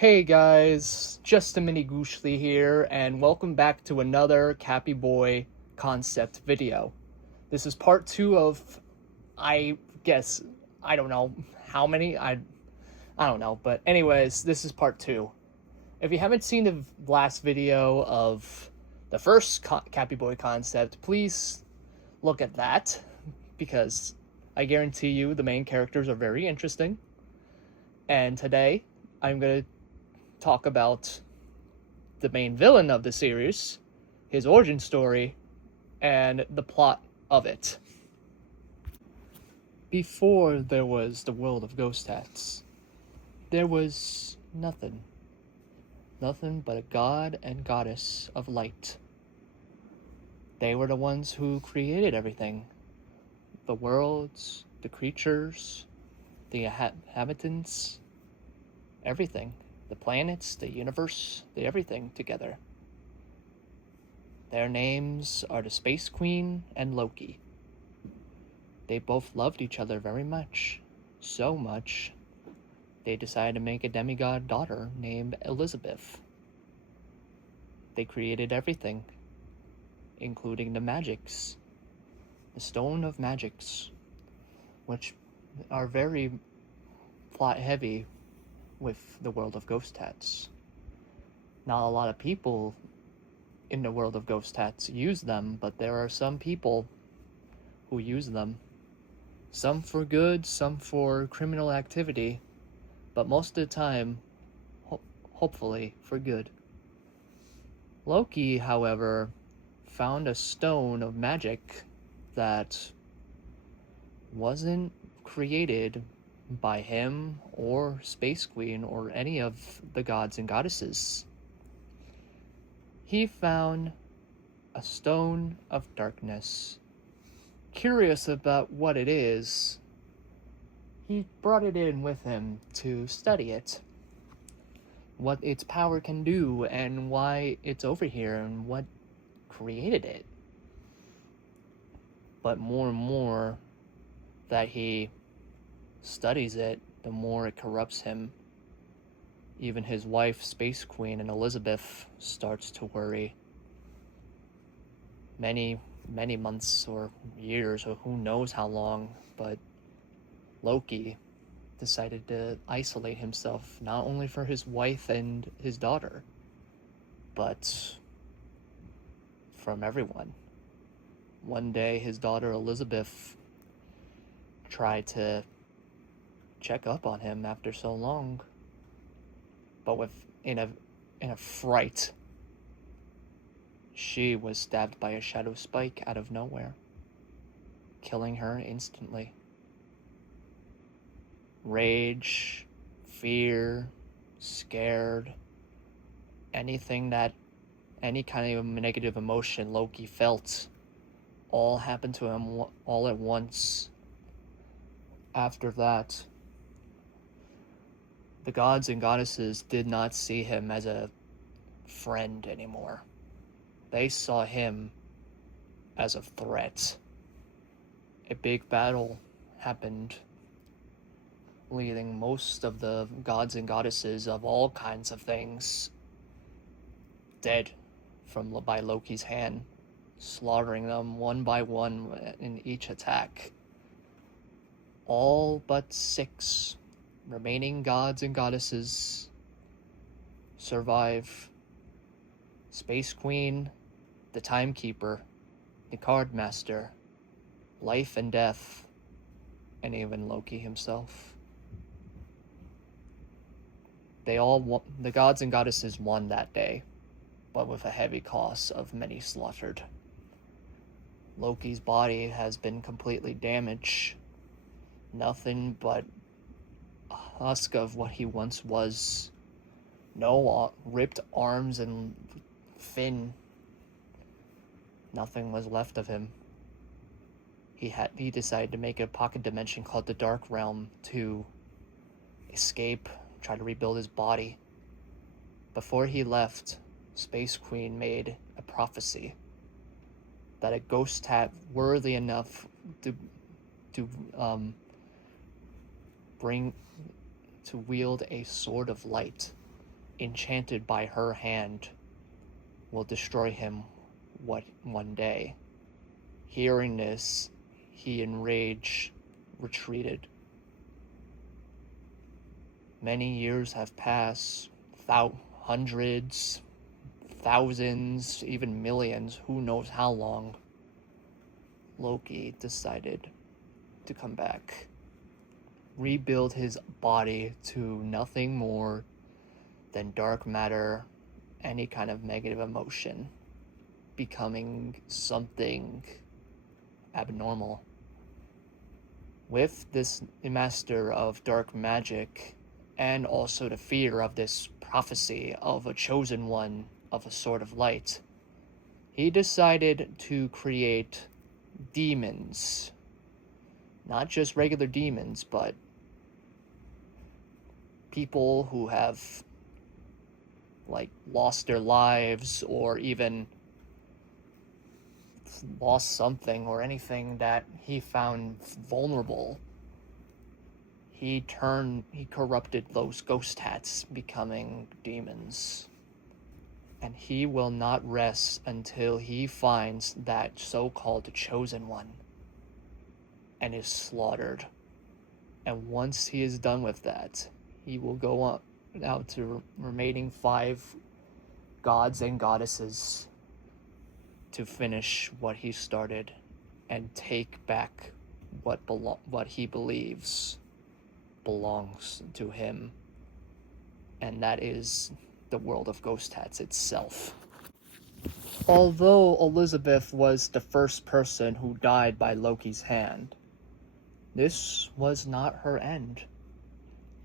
Hey guys, just a mini Gooshly here, and welcome back to another Cappyboi concept video. This is part 2 of, I guess, I don't know how many, I don't know, but anyways, this is part 2. If you haven't seen the last video of the first Cappyboi concept, please look at that, because I guarantee you the main characters are very interesting. And today, I'm going to talk about the main villain of the series, his origin story, and the plot of it. Before there was the world of ghost hats, there was nothing. Nothing but a god and goddess of light. They were the ones who created everything. The worlds, the creatures, the inhabitants, everything. The planets, the universe, the everything together. Their names are the Space Queen and Loki. They both loved each other very much. So much, they decided to make a demigod daughter named Elizabeth. They created everything, including the magics. The Stone of Magics, which are very plot heavy with the world of ghost hats. Not a lot of people in the world of ghost hats use them, but there are some people who use them. Some for good, some for criminal activity, but most of the time, hopefully, for good. Loki, however, found a stone of magic that wasn't created by him or Space Queen or any of the gods and goddesses. He found a stone of darkness. Curious about what it is, he brought it in with him to study it. What its power can do and why it's over here and what created it. But more and more that he studies it, the more it corrupts him. Even his wife, Space Queen, and Elizabeth starts to worry. Many months or years, or who knows how long, but Loki decided to isolate himself, not only for his wife and his daughter, but from everyone. One day, his daughter Elizabeth tried to check up on him after so long, but in a fright, she was stabbed by a shadow spike out of nowhere, killing her instantly. Rage, fear, scared, any kind of negative emotion Loki felt, all happened to him all at once. After that, the gods and goddesses did not see him as a friend anymore. They saw him as a threat. A big battle happened, leading most of the gods and goddesses of all kinds of things dead by Loki's hand, slaughtering them one by one in each attack. All but 6 remaining gods and goddesses survive. Space Queen, the Timekeeper, the Card Master, Life and Death, and even Loki himself. The gods and goddesses won that day, but with a heavy cost of many slaughtered. Loki's body has been completely damaged. Nothing but a husk of what he once was. No ripped arms and fin. Nothing was left of him. He decided to make a pocket dimension called the Dark Realm to escape, try to rebuild his body. Before he left, Space Queen made a prophecy that a ghost hat worthy enough to wield a sword of light enchanted by her hand, will destroy him one day. Hearing this, he enraged retreated. Many years have passed, hundreds, thousands, even millions, who knows how long. Loki decided to come back, rebuild his body to nothing more than dark matter, any kind of negative emotion, becoming something abnormal. With this master of dark magic, and also the fear of this prophecy of a chosen one of a sword of light, he decided to create demons. Not just regular demons, but people who have lost their lives, or even lost something, or anything that he found vulnerable. He corrupted those ghost hats, becoming demons. And he will not rest until he finds that so-called chosen one and is slaughtered. And once he is done with that, he will go on out to remaining 5 gods and goddesses to finish what he started and take back what he believes belongs to him, and that is the world of ghost hats itself. Although Elizabeth was the first person who died by Loki's hand, this was not her end.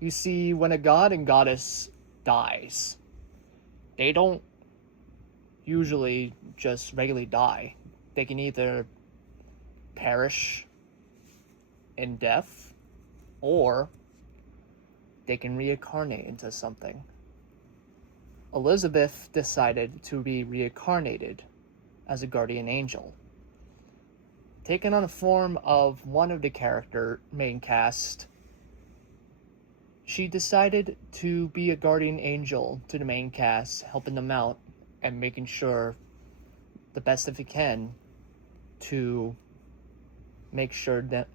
You see, when a god and goddess dies, they don't usually just regularly die. They can either perish in death, or they can reincarnate into something. Elizabeth decided to be reincarnated as a guardian angel, taken on the form of one of the main cast. She decided to be a guardian angel to the main cast, helping them out and making sure the best if it can to make sure that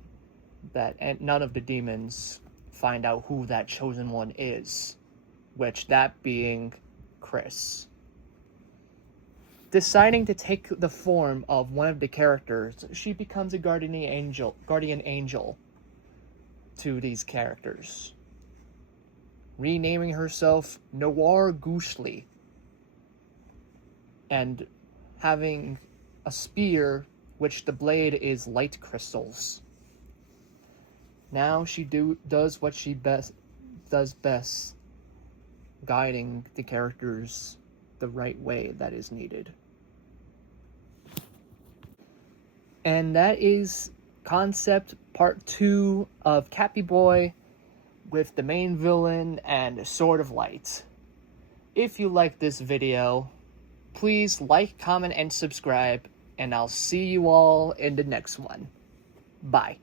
none of the demons find out who that chosen one is, which that being Chris. Deciding to take the form of one of the characters, she becomes a guardian angel to these characters, renaming herself Noir Gooshly, and having a spear which the blade is light crystals. Now she does what she does best, guiding the characters the right way that is needed. And that is concept part 2 of Cappyboi, with the main villain and Sword of Light. If you like this video, please like, comment, and subscribe, and I'll see you all in the next one. Bye.